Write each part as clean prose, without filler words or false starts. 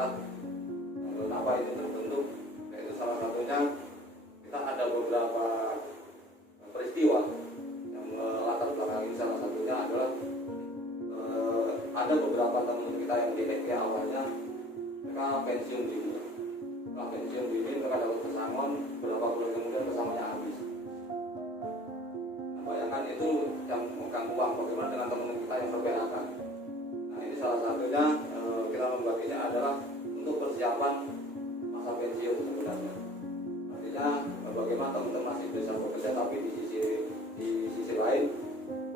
masyarakat. Kenapa itu terbentuk? Yaitu salah satunya kita ada beberapa peristiwa yang latar belakang ini. Salah satunya adalah ada beberapa teman kita yang di PK awalnya mereka pensiun dini. Setelah pensiun dini mereka dapat pesangon, berapa bulan kemudian pesangonnya habis. Nah, bayangkan itu yang memegang uang, bagaimana dengan teman kita yang ber-PHK. Nah, ini salah satunya kita membaginya adalah untuk persiapan masa pensiun sebenarnya. Artinya bagaimana teman-teman masih bisa bekerja, tapi di sisi lain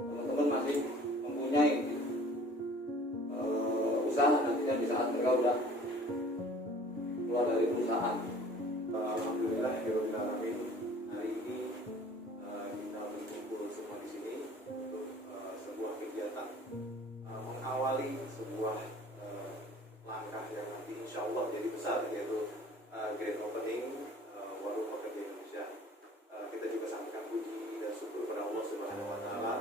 teman-teman masih mempunyai usaha nantinya di saat mereka udah keluar dari perusahaan. Alhamdulillah, Alhamdulillah. Hari ini kita berkumpul semua di sini untuk sebuah kegiatan mengawali sebuah langkah yang nanti insya Allah jadi besar, yaitu grand opening warung pekerja Indonesia. Kita juga sampaikan puji dan syukur kepada Allah Subhanahu Wa Taala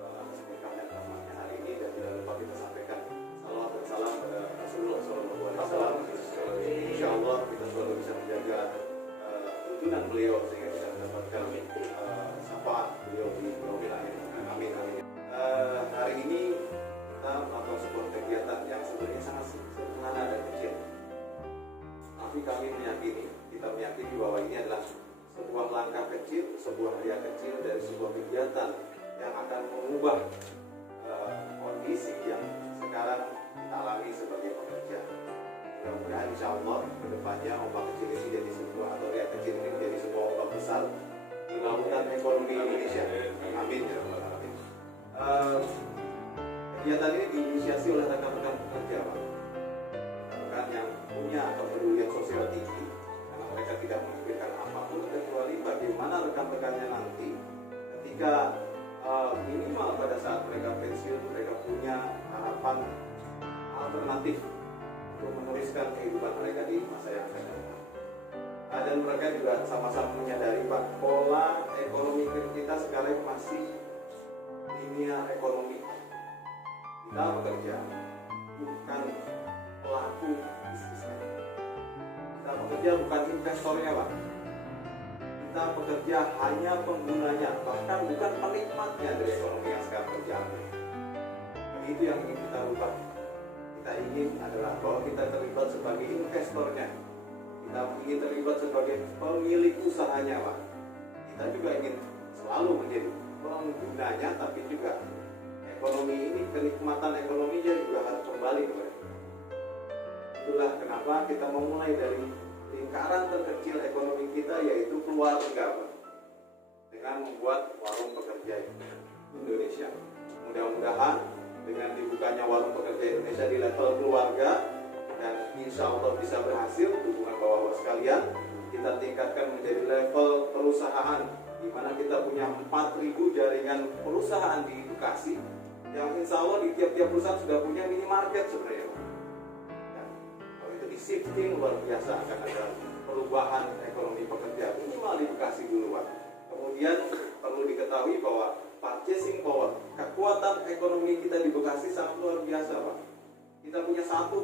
atas berkah dan rahmatnya hari ini, dan tidak lupa kita sampaikan salawat dan salam pada Rasulullah SAW. Insya Allah kita selalu bisa menjaga tuntunan beliau sehingga bisa mendapatkan syafaat beliau di yaumil akhir. Amin amin. Hari ini kita melakukan sebuah kegiatan yang sebenarnya sangat sederhana dan kecil, tapi kami meyakini bahwa ini adalah sebuah langkah kecil, sebuah hadiah kecil dari sebuah kegiatan yang akan mengubah kondisi yang sekarang kita alami sebagai pekerja. Mudah-mudahan insya Allah kedepannya ombak kecil ini jadi sebuah, atau riak kecil ini menjadi sebuah ombak besar di lautan ekonomi Indonesia. Amin ya rabbal alamin. Kegiatan ini diinisiasi oleh rekan-rekan pekerja, Pak. Rekan yang punya kepedulian sosial tinggi, karena mereka tidak memikirkan apapun kecuali bagaimana rekan-rekannya nanti ketika minimal pada saat mereka pensiun, mereka punya harapan alternatif untuk meneruskan kehidupan mereka di masa yang akan datang. Dan mereka juga sama-sama menyadari, Pak, pola ekonomi kita sekarang masih linear ekonomi. Kita bekerja bukan pelaku bisnisnya. Kita bekerja bukan investornya, Pak. Kita bekerja hanya penggunanya, bahkan bukan penikmatnya dari ekonomi yang sekarang terjadi. Dan itu yang ingin kita rubah. Kita ingin adalah bahwa kita terlibat sebagai investornya. Kita ingin terlibat sebagai pemilik usahanya, Pak. Kita juga ingin selalu menjadi penggunanya, tapi juga ekonomi ini, kenikmatan ekonominya juga harus kembali kepada kita. Itulah kenapa kita memulai dari lingkaran terkecil ekonomi kita, yaitu keluarga, Pak, dengan membuat warung pekerja Indonesia. Mudah-mudahan dengan dibukanya warung pekerja Indonesia di level keluarga, dan insya Allah bisa berhasil hubungan bapak-bapak sekalian, kita tingkatkan menjadi level perusahaan, di mana kita punya 4.000 jaringan perusahaan di Bekasi, yang insya Allah di tiap-tiap perusahaan sudah punya minimarket sebenarnya. Dan kalau itu di shifting luar biasa, akan ada perubahan ekonomi pekerja minimal di Bekasi dulu, Pak. Kemudian perlu diketahui bahwa purchasing power, kekuatan ekonomi kita di Bekasi sangat luar biasa, Pak. Kita punya 1,5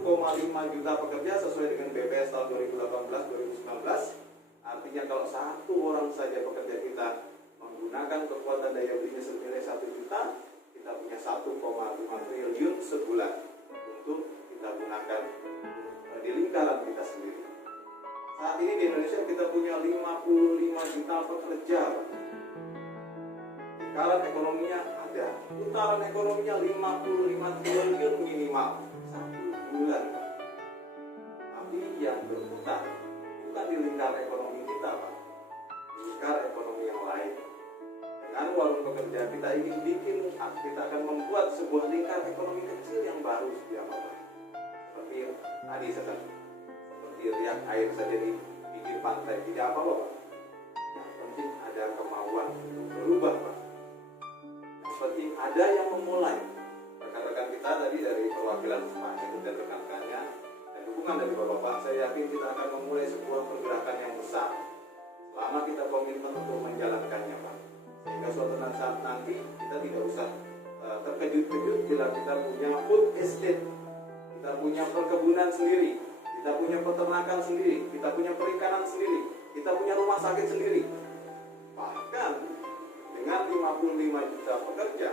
juta pekerja sesuai dengan BPS tahun 2018-2019. Artinya kalau satu orang saja pekerja kita menggunakan kekuatan daya belinya senilai 1 juta, kita punya 1,5 triliun sebulan untuk kita gunakan di lingkaran kita sendiri. Saat ini di Indonesia kita punya 55 juta pekerja. Lingkaran ekonominya ada, putaran ekonominya 55 triliun minimal satu bulan, Pak. Tapi yang berputar bukan di lingkar ekonomi kita, Pak, di lingkar ekonomi yang lain. Dengan warung pekerja kita ingin kita akan membuat sebuah lingkar ekonomi kecil yang baru setiap Pak. Seperti tadi seperti riak air saja di pinggir pantai, tidak apa-apa, Pak. Yang penting ada kemauan untuk berubah, Pak. Yang penting ada yang memulai. Rekan-rekan kita tadi dari perwakilan Pak Heru dan rekan-rekannya dan dukungan dari Bapak-Bapak, saya yakin kita akan memulai sebuah pergerakan yang besar selama kita komitmen untuk menjalankannya, Pak. Sehingga suatu saat nanti kita tidak usah terkejut-kejut bila kita punya food estate, kita punya perkebunan sendiri, kita punya peternakan sendiri, kita punya perikanan sendiri, kita punya rumah sakit sendiri. Bahkan dengan 55 juta pekerja,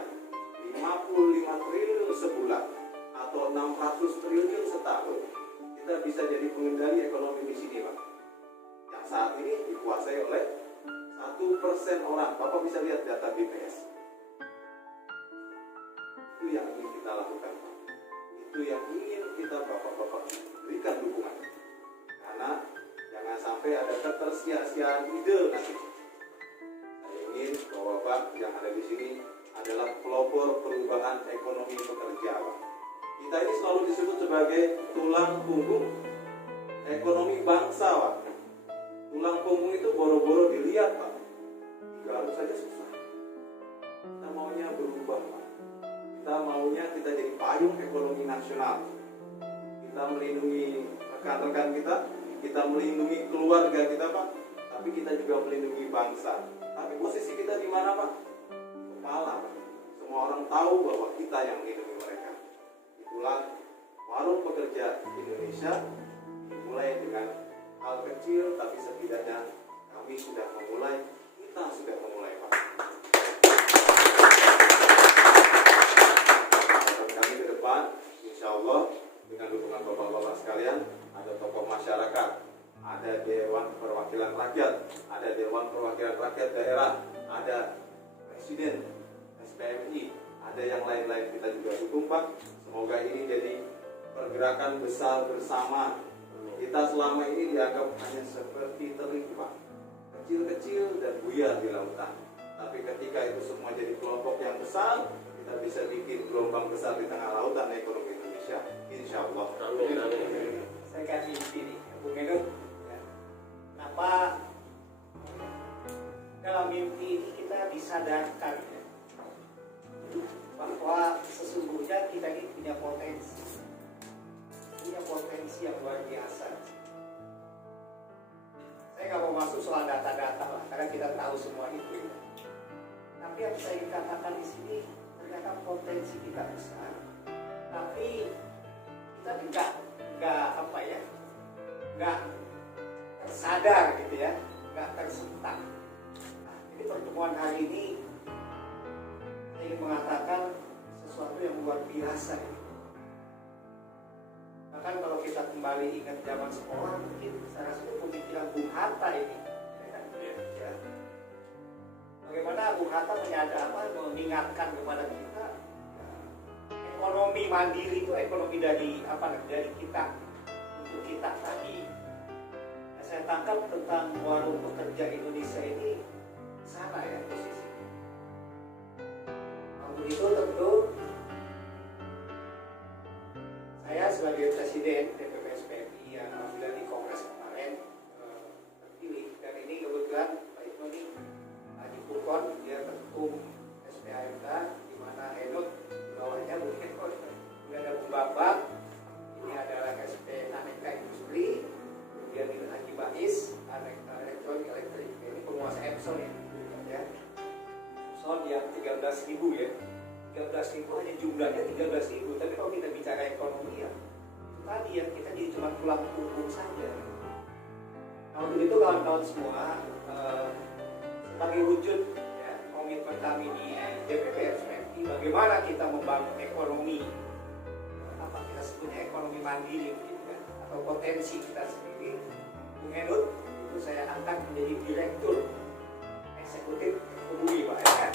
55 triliun sebulan atau 600 triliun setahun, kita bisa jadi pengendali ekonomi di sini, Pak. Yang saat ini dikuasai oleh 1% orang. Bapak bisa lihat data BPS. Itu yang ingin kita lakukan, Pak. Itu yang ingin kita Bapak-bapak berikan dukungan. Karena jangan sampai ada ketersia-siaan ide nanti. Saya ingin Bapak-bapak yang ada di sini adalah pelopor perubahan ekonomi pekerja, Pak. Kita ini selalu disebut sebagai tulang punggung ekonomi bangsa, Pak. Tulang punggung itu boro-boro dilihat, Pak. Digaruk saja susah. Kita maunya berubah, Pak. Kita maunya kita jadi payung ekonomi nasional. Kita melindungi rekan-rekan kita melindungi keluarga kita, Pak. Tapi kita juga melindungi bangsa. Tapi posisi kita di mana, Pak? Kepala, Pak. Semua orang tahu bahwa kita yang melindungi mereka. Itulah warung pekerja Indonesia dimulai dengan hal kecil, tapi setidaknya kami sudah memulai, kita sudah memulai, Pak. Harapan kami ke depan, insya Allah dengan dukungan bapak-bapak sekalian, ada tokoh masyarakat, ada Dewan Perwakilan Rakyat, ada Dewan Perwakilan Rakyat Daerah, ada Presiden SPMI, ada yang lain-lain, kita juga dukung, Pak. Semoga ini jadi pergerakan besar bersama. Kita selama ini dianggap hanya seperti teri, Pak, kecil-kecil dan buyar di lautan. Tapi ketika itu semua jadi kelompok yang besar, kita bisa bikin gelombang besar di tengah lautan ekonomi Indonesia. Insya Allah. Amin. Saya kasih mimpi nih, Bung Edo. Ya. Kenapa dalam mimpi ini kita disadarkan ya, bahwa sesungguhnya kita ini punya potensi yang luar biasa. Saya nggak mau masuk soal data-data lah, karena kita tahu semua itu. Tapi yang saya ingin katakan di sini, ternyata potensi kita besar. Tapi kita nggak tersadar gitu ya, nggak tersentak. Nah, jadi pertemuan hari ini saya ingin mengatakan sesuatu yang luar biasa ini. Bahkan kalau kita kembali ingat zaman sekolah, mungkin saya rasa pemikiran Bung Hatta ini, ya. Bagaimana Bung Hatta mengingatkan kepada kita, ya, ekonomi mandiri itu ekonomi dari kita untuk kita tadi. Nah, saya tangkap tentang warung pekerja Indonesia ini sana ya posisi. Waktu itu tentu saya sebagai Presiden DPP SPMI yang alhamdulillah di Kongres kemarin terpilih, dan ini kebetulan Pak Ibnu ini di Pukon, dia ketum SPAMK, di mana Henut di bawahnya mungkin kemudian ada Bung Bambang, ini adalah SP Aneka Industri, kemudian ini Haji Bais, Elektronik Elektrik, ini penguasa Epson ya. Epson yang 13.000 ya. 13.000 hanya jumlahnya 13.000, tapi kalau kita bicara ekonomi ya tadi ya kita jadi cuma tulang punggung saja. Nah untuk itu kawan-kawan semua, sebagai wujud ya, komitmen kami di DPP SPMI, bagaimana kita membangun ekonomi apa kita sebutnya ekonomi mandiri gitu kan, atau potensi kita sendiri. Bung Henut itu saya angkat menjadi direktur eksekutif ekonomi, Pak ya.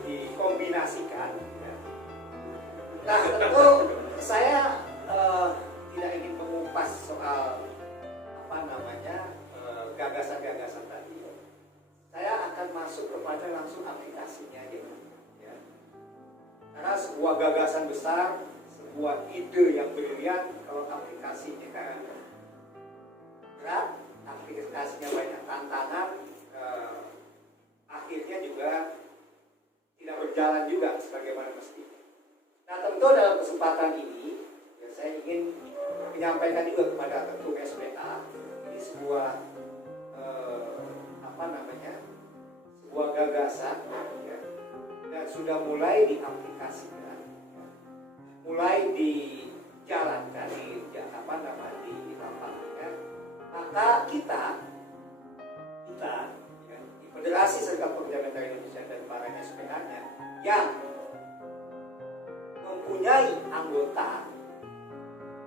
Dikombinasikan ya. Nah tentu saya tidak ingin mengupas soal gagasan-gagasan tadi. Saya akan masuk kepada langsung aplikasinya gitu ya. Karena sebuah gagasan besar, sebuah ide yang brilian, kalau aplikasinya kan berat, aplikasinya banyak tantangan, akhirnya juga tidak berjalan juga sebagaimana mestinya. Nah tentu dalam kesempatan ini ya, saya ingin menyampaikan juga kepada ketum SPA ini sebuah sebuah gagasan ya, dan sudah mulai diaplikasikan, mulai dijalankan di lapangan, maka kita ya, di Federasi Serikat Pekerja Migran Indonesia dan para SPH-nya yang mempunyai anggota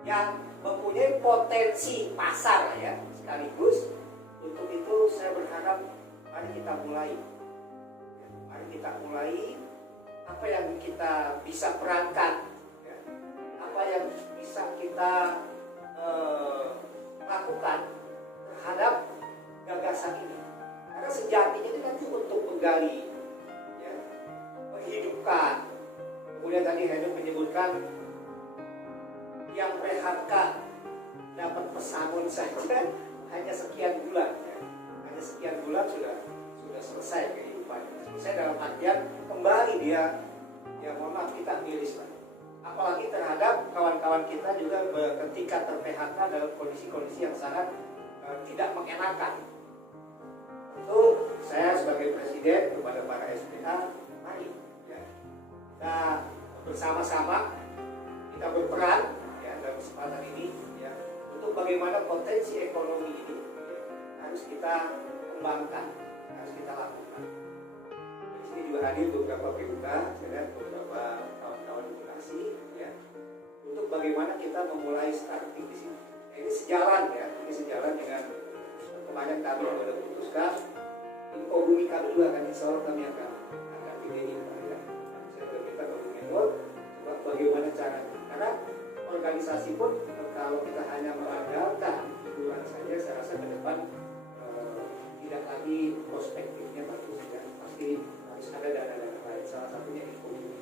yang mempunyai potensi pasar ya sekaligus, untuk itu saya berharap mari kita mulai apa yang kita bisa perankan ya, apa yang bisa kita lakukan terhadap gagasan ini, karena sejatinya itu nanti untuk menggali ya, menghidupkan. Kemudian tadi Henry menyebutkan yang PHK dapat pesangon saja hanya sekian bulan ya. Hanya sekian bulan sudah selesai kehidupannya. Selesai dalam artian kembali dia ya, mohon maaf, kita miris lah. Apalagi terhadap kawan-kawan kita juga ketika ter-PHK dalam kondisi-kondisi yang sangat tidak mengenakan. Tentu saya sebagai presiden kepada para SPH, mari ya, kita bersama-sama kita berperan ya dalam kesempatan ini ya, untuk bagaimana potensi ekonomi ini ya, harus kita kembangkan, harus kita lakukan. Di sini juga hadir beberapa PUK, saya lihat beberapa kawan-kawan edukasi ya, untuk bagaimana kita memulai starting di sini. Nah, ini sejalan ya, ini sejalan dengan kemarin kami sudah putuskan, info bumi kami juga akan insya kami akan bikin ya. Saya sudah minta ke Bung Edward bagaimana caranya, karena organisasi pun kalau kita hanya mengandalkan hiburan saja, saya rasa ke depan tidak lagi perspektifnya bagus ya, pasti harus ada dana-dana lain, salah satunya info bumi.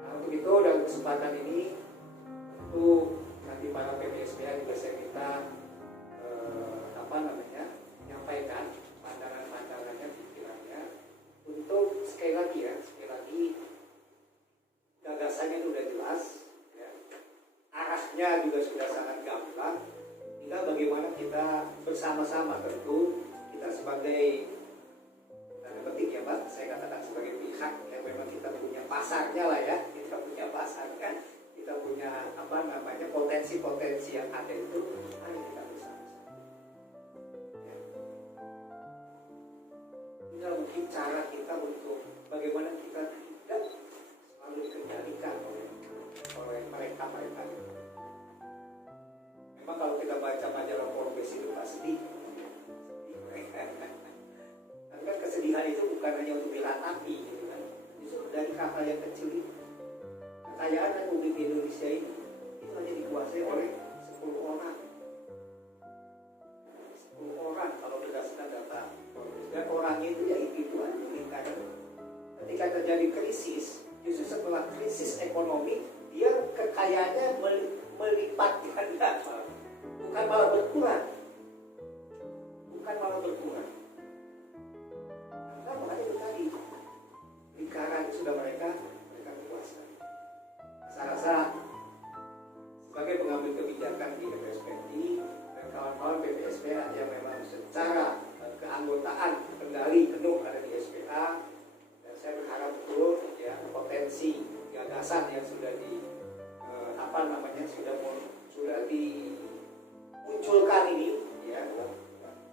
Nah, untuk itu dalam kesempatan ini tentu nanti para PPSPH juga saya minta menyampaikan pandangan-pandangannya, pikirannya, untuk sekali lagi gagasannya sudah jelas ya. Arahnya juga sudah sangat gamblang, tinggal bagaimana kita bersama-sama, tentu kita sebagai tanda petik ya Pak, saya katakan sebagai pihak yang memang kita punya pasarnya lah ya, kita punya pasar kan, kita punya potensi-potensi yang ada itu, mari kita bersama-sama ya. Tinggal mungkin cara kita untuk bagaimana kita tidak selalu dikendalikan oleh mereka-mereka. Memang kalau kita baca majalah Forbes itu pasti tapi kan kesedihan itu bukan hanya untuk diratapi gitu kan, justru dari hal yang kecil itu. Kekayaan Republik Indonesia ini itu hanya dikuasai oleh 10 orang. 10 orang kalau berdasarkan data Forbes, dan orangnya itu ya itu aja lingkaran. Ketika terjadi krisis, justru setelah krisis ekonomi, dia kekayaannya melipat ganda, bukan malah berkurang. Karena makanya itu tadi, lingkaran itu sudah mereka kuasai. Saya rasa sebagai pengambil kebijakan di FSPI dan kawan-kawan PPSPH yang memang secara keanggotaan kendali penuh ada di SPA, dan saya berharap betul ya potensi gagasan yang sudah sudah dimunculkan ini ya,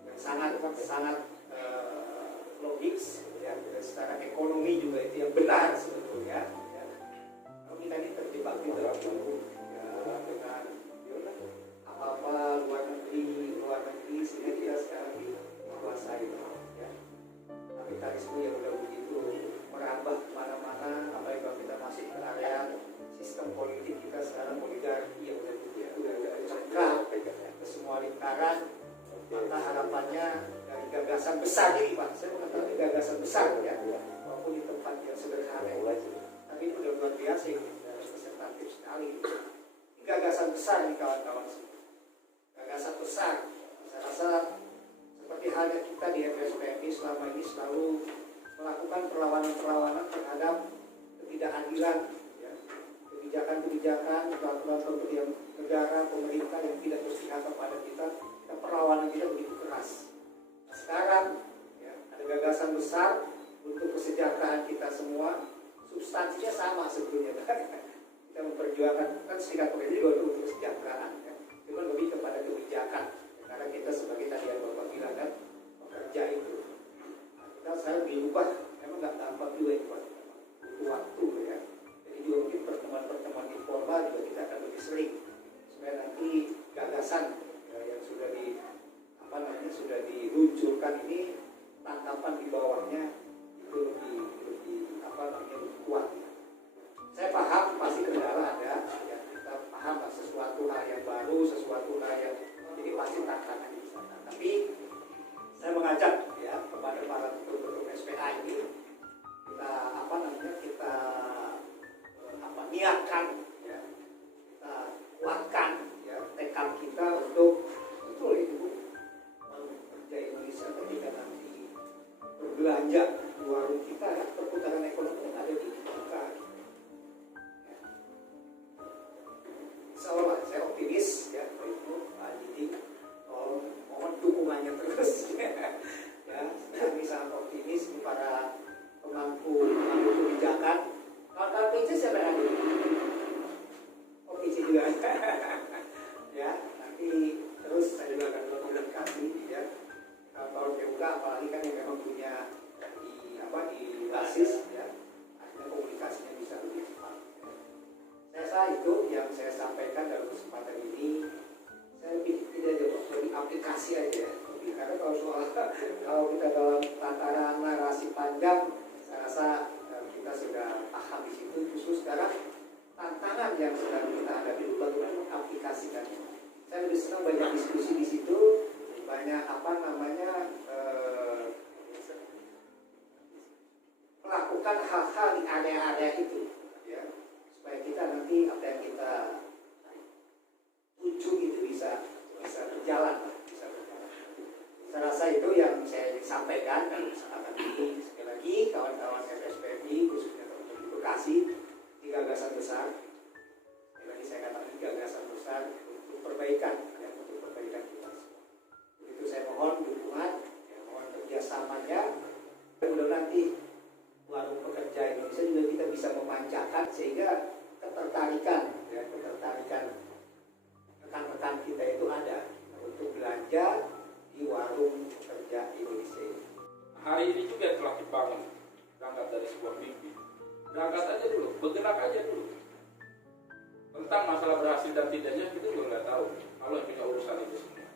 yang sangat logis ya, secara ekonomi juga itu yang benar sebetulnya ya. Kalau kita ini terjebak di dalam ya, dengan apa-apa luar negeri sehingga kita sekarang dikuasai ya. Kapitalisme yang udah begitu merambah kemana-mana, apalagi kalau kita masuk ke area sistem politik kita sekarang oligarki yang udah cengkak ke semua lingkaran. Maka harapannya dari gagasan besar ini Pak, saya mengatakan gagasan besar ya, walaupun di tempat yang sederhana, tapi itu udah luar biasa ini, representatif sekali. Ini gagasan besar nih kawan-kawan semua, gagasan besar. Saya rasa seperti halnya kita di FSPMI selama ini selalu melakukan perlawanan-perlawanan terhadap ketidakadilan ya, kebijakan-kebijakan, peraturan pemberian negara, pemerintah yang tidak berpihak kepada kita. Perlawanan kita begitu keras. Nah, sekarang ya, ada gagasan besar untuk untuk kesejahteraan kita semua. Substansinya sama sebetulnya. Kita memperjuangkan kan serikat pekerja juga untuk kesejahteraan, kan? Cuma lebih kepada kebijakan. Karena kita sebagai tadi yang Bapak bilang kan, pekerja itu, nah, kita sekarang dirubah, memang nggak gampang juga itu, Pak. Butuh waktu ya. Jadi juga mungkin pertemuan-pertemuan informal juga kita akan lebih sering, supaya nanti gagasan yang sudah sudah diluncurkan ini, tangkapan di bawahnya itu lebih kuat. Saya paham pasti kendala ada, ya kita paham lah sesuatu hal yang baru, sesuatu hal yang jadi pasti tantangan di sana. Tapi saya mengajak ya kepada para ketua SPA ini kita niatkan ya, kita kuatkan ya tekad kita untuk betul itu kerja Indonesia ketika nanti berbelanja di warung kita ya, perputaran ekonomi yang ada di kita. Insya Allah saya optimis ya, itu Pak Didi, mohon dukungannya terus ya. Kami sangat optimis para pemangku kebijakan. Kalau PC siapa yang ada? PC juga ya. Nanti terus saya juga akan berkomunikasi ya. Kalau PUK apalagi kan yang memang punya di basis ya, akhirnya komunikasinya bisa lebih cepat. Saya rasa itu yang saya sampaikan dalam kesempatan ini. Saya tidak jadi aplikasi aja ya. Karena kalau kita dalam tataran narasi panjang, saya rasa kita sudah paham di situ. Khusus sekarang tantangan yang sedang kita hadapi bagaimana mengaplikasikannya. Saya lebih senang banyak diskusi di situ, banyak melakukan hal-hal di area-area itu, ya, supaya kita nanti apa yang kita tuju itu bisa berjalan. Saya rasa itu yang saya sampaikan dalam kesempatan ini. Sekali lagi kawan-kawan FSPMI khususnya teman-teman di Bekasi, di gagasan besar. Sekali lagi saya katakan gagasan besar untuk perbaikan ya, untuk perbaikan kita semua. Itu saya mohon dukungan, ya, mohon kerjasamanya. Mudah nanti warung pekerja Indonesia juga kita bisa memanjakan sehingga ketertarikan rekan-rekan kita itu ada untuk belanja di warung pekerja Indonesia. Hari ini juga telah dibangun, berangkat dari sebuah mimpi. Berangkat aja dulu, bergerak aja dulu. Tentang masalah berhasil dan tidaknya kita juga nggak tahu. Allah yang punya urusan itu semua.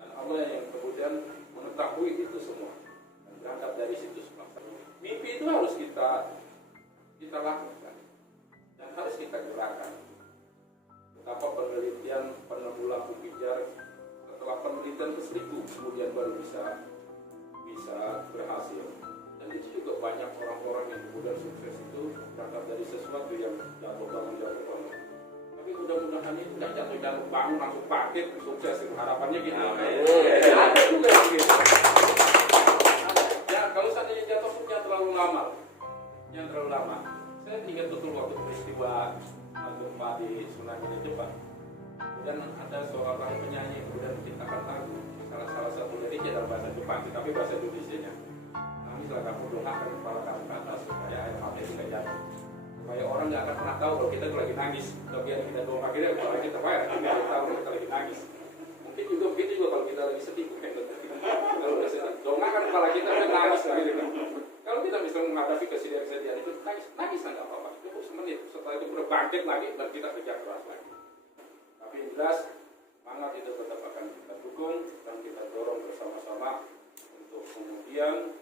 Dan Allah yang kemudian mengetahui itu semua. Dan berangkat dari situ semua. Mimpi itu harus kita lakukan dan harus kita gerakan. Betapa penelitian penemu lampu pijar setelah penelitian ke-1000 kemudian baru bisa berhasil. Dan itu juga banyak orang-orang yang kemudian sukses itu berangkat dari sesuatu yang jatuh bangun. Tapi mudah-mudahan itu tidak jatuh bangun langsung paket sukses, harapannya gitu. Ada juga yang gitu. Ya kalau seandainya jatuh pun yang terlalu lama. Saya ingat betul waktu peristiwa gempa di tsunami di Jepang. Dan ada seorang penyanyi kemudian menciptakan lagu salah satu liriknya dalam bahasa Jepang tapi bahasa Indonesianya, nangislah kamu, doakan kepala kamu ke atas supaya air mata tidak jatuh, supaya orang nggak akan pernah tahu kalau kita itu lagi nangis. Bagian kita doa akhirnya kepala kita bayar, kita tahu kalau kita lagi nangis. Mungkin juga kalau kita lagi sedih, kalau udah sedih, doakan kepala kita udah nangis lagi kan. Kalau kita bisa menghadapi kesedihan itu nangis nggak apa-apa, cukup semenit. Setelah itu berbangkit lagi dan kita kerja keras lagi. Tapi jelas semangat itu tetap akan kita dukung dan kita dorong bersama-sama untuk kemudian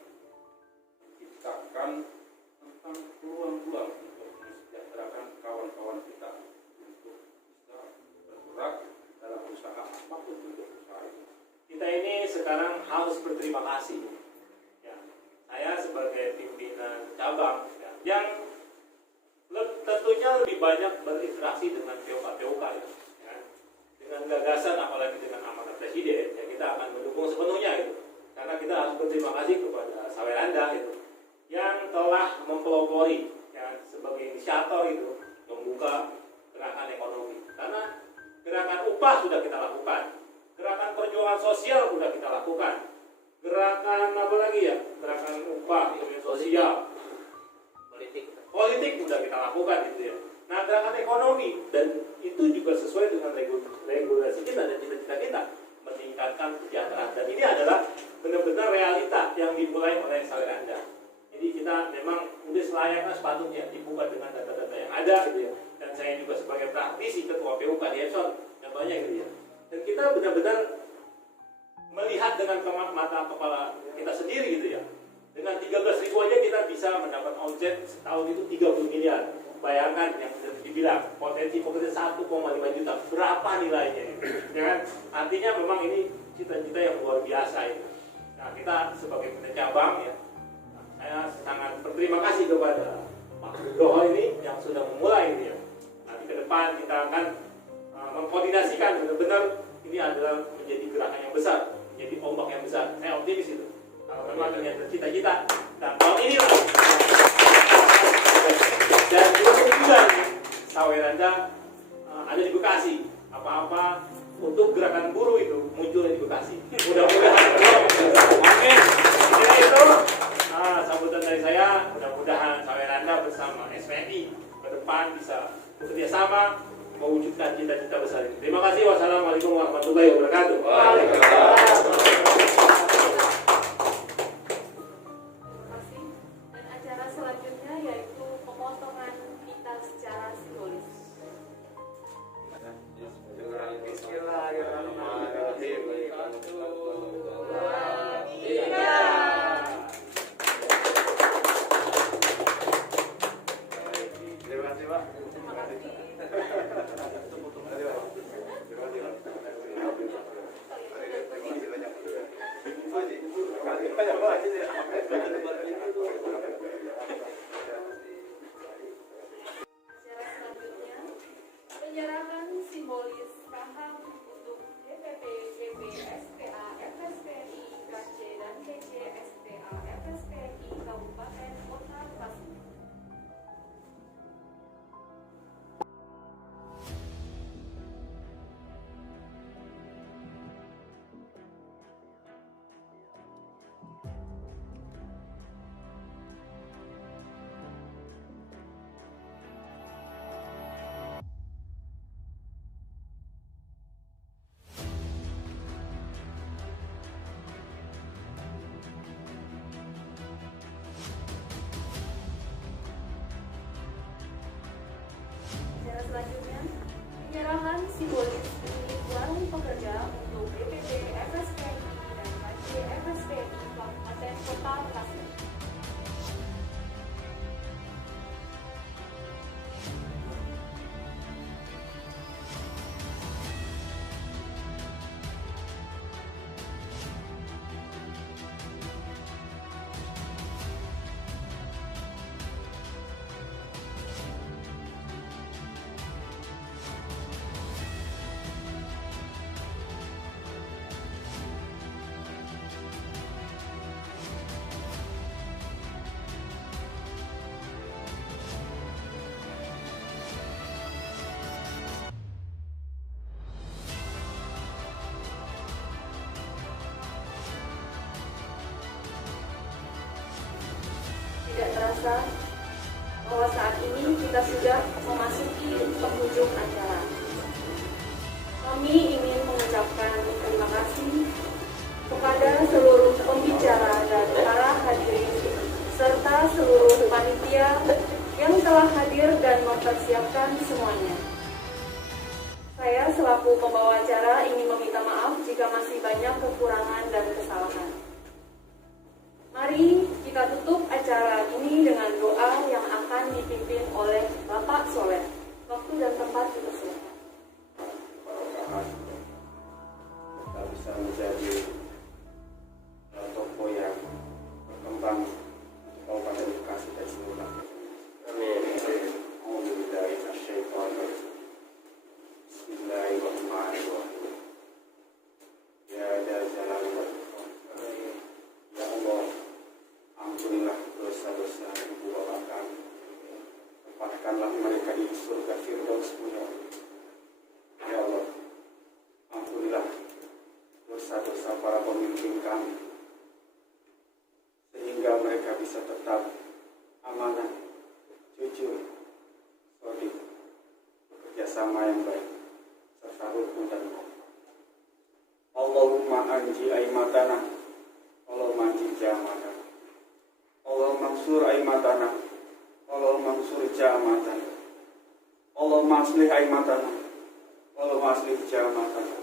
menciptakan tentang peluang-peluang untuk mensejahterakan kawan-kawan kita untuk bisa bergerak dalam usaha apapun bentuk usaha ini. Kita ini sekarang harus berterima kasih. Ya, saya sebagai pimpinan cabang ya, yang tentunya lebih banyak berinteraksi dengan POK ya. Dengan gagasan apalagi dengan amanat presiden ya, kita akan mendukung sepenuhnya itu, karena kita harus berterima kasih kepada Sawelanda itu yang telah mempelopori ya, sebagai inisiator itu membuka gerakan ekonomi, karena gerakan upah sudah kita lakukan, gerakan perjuangan sosial sudah kita lakukan, gerakan apa lagi ya, gerakan upah sosial, politik udah kita lakukan gitu ya. Nah, gerakan ekonomi dan itu juga sesuai dengan regulasi kita dan cita-cita kita meningkatkan kesejahteraan, dan ini adalah benar-benar realita yang dimulai oleh Sawiranda. Jadi kita memang udah selayaknya sepatutnya dibuka dengan data-data yang ada gitu ya. Dan saya juga sebagai praktisi ketua PUK di Epson contohnya gitu ya. Dan kita benar-benar melihat dengan mata kepala kita sendiri gitu ya. Dengan 13.000 aja kita bisa mendapat omset setahun itu 30 miliar. Bayangkan yang dibilang potensi 1,5 juta, berapa nilainya gitu. Ya kan? Artinya memang ini cita-cita yang luar biasa itu. Nah, kita sebagai pencabang ya, saya sangat berterima kasih kepada Pak Nugroho ini yang sudah memulai ini ya. Nanti ke depan kita akan mengkoordinasikan benar-benar ini adalah menjadi gerakan yang besar, menjadi ombak yang besar. Saya optimis itu. Kalau memang ternyata cita-cita dan tahun ini lah. Dan juga Sawiranda ada di Bekasi. Apa-apa untuk gerakan buruh itu muncul di Bekasi. Mudah-mudahan. Amin. Kira itu sambutan dari saya. Mudah-mudahan Sawiranda bersama SPNI ke depan bisa bekerja sama mewujudkan cita-cita besar ini. Terima kasih. Wassalamualaikum warahmatullahi wabarakatuh. Dan acara selanjutnya yaitu pemotongan pita secara simbolis. Acara selanjutnya penyerahan simbolis saham untuk DPP, GB, SPA, FSPNI, KC, dan TC, SPA, FSPNI, Kabupaten Kota Bekasi. Acara selanjutnya penyerahan simbolis unit warung pekerja untuk DPP, FSPNI, dan KC, FSPNI, Kabupaten Kota Bekasi. Tidak terasa bahwa saat ini kita sudah memasuki penghujung acara. Kami ingin mengucapkan terima kasih kepada seluruh pembicara dan para hadirin serta seluruh panitia yang telah hadir dan mempersiapkan semuanya. Saya selaku pembawa acara ingin meminta maaf jika masih banyak kekurangan dan kesalahan. Mari kita tutup acara ini dengan doa yang akan dipimpin oleh Bapak Soleh. Waktu dan tempat dipersilakan. Kita bisa menjadi tokoh yang berkembang di Kabupaten Bekasi dan seluruh rakyat. Amin. Bismillahirrahmanirrahim. Ya Jalal wal Ikram. Ya Allah, ampunilah dosa-dosa ibu bapak kami. Tempatkanlah mereka di surga Firdaus-Mu ya Allah. Ya Allah, ampunilah dosa-dosa para pemimpin kami, sehingga mereka bisa tetap amanah, jujur, sodik, bekerja sama yang baik, serta rukun dan kokoh. Allahumma anji aimatana, Allahumma anji jamatana, Allahumma mansur aimatana, Allahumma mansur jamatana, Allahumma aslih aimatana, Allahumma aslih jamatana,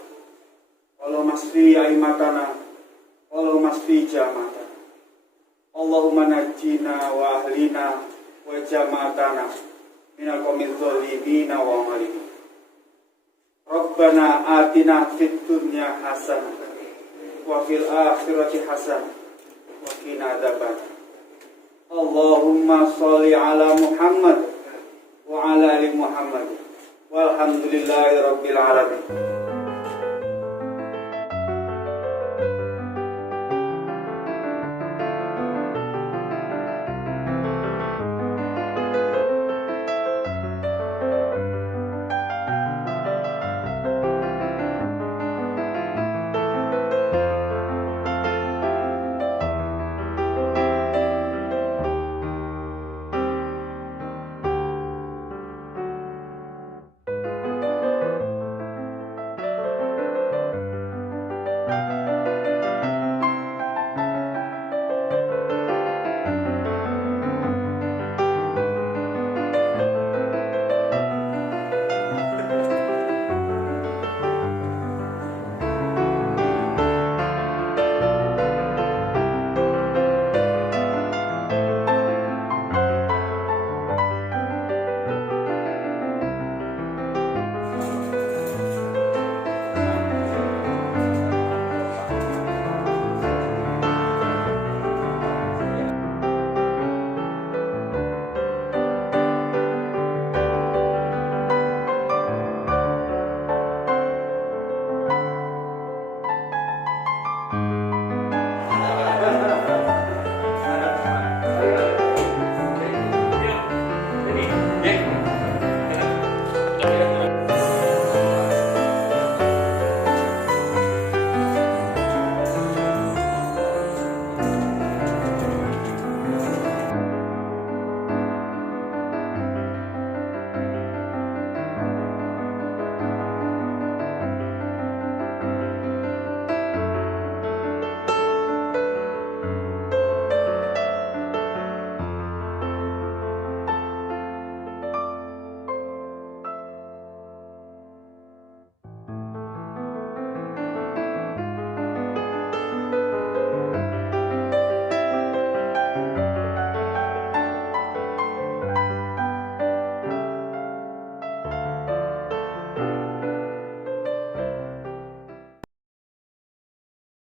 Allahumma asfi aimatana, Allahumma asfi jamatana, Allahumma najjina wa ahlina wa jamatana minal qawmil zalimina wa amalina. Rabbana atina fid dunya hasanah wa fil akhirati hasanah wa qina adzabannar. Allahumma shalli ala Muhammad wa ala ali Muhammad walhamdulillahi rabbil alamin.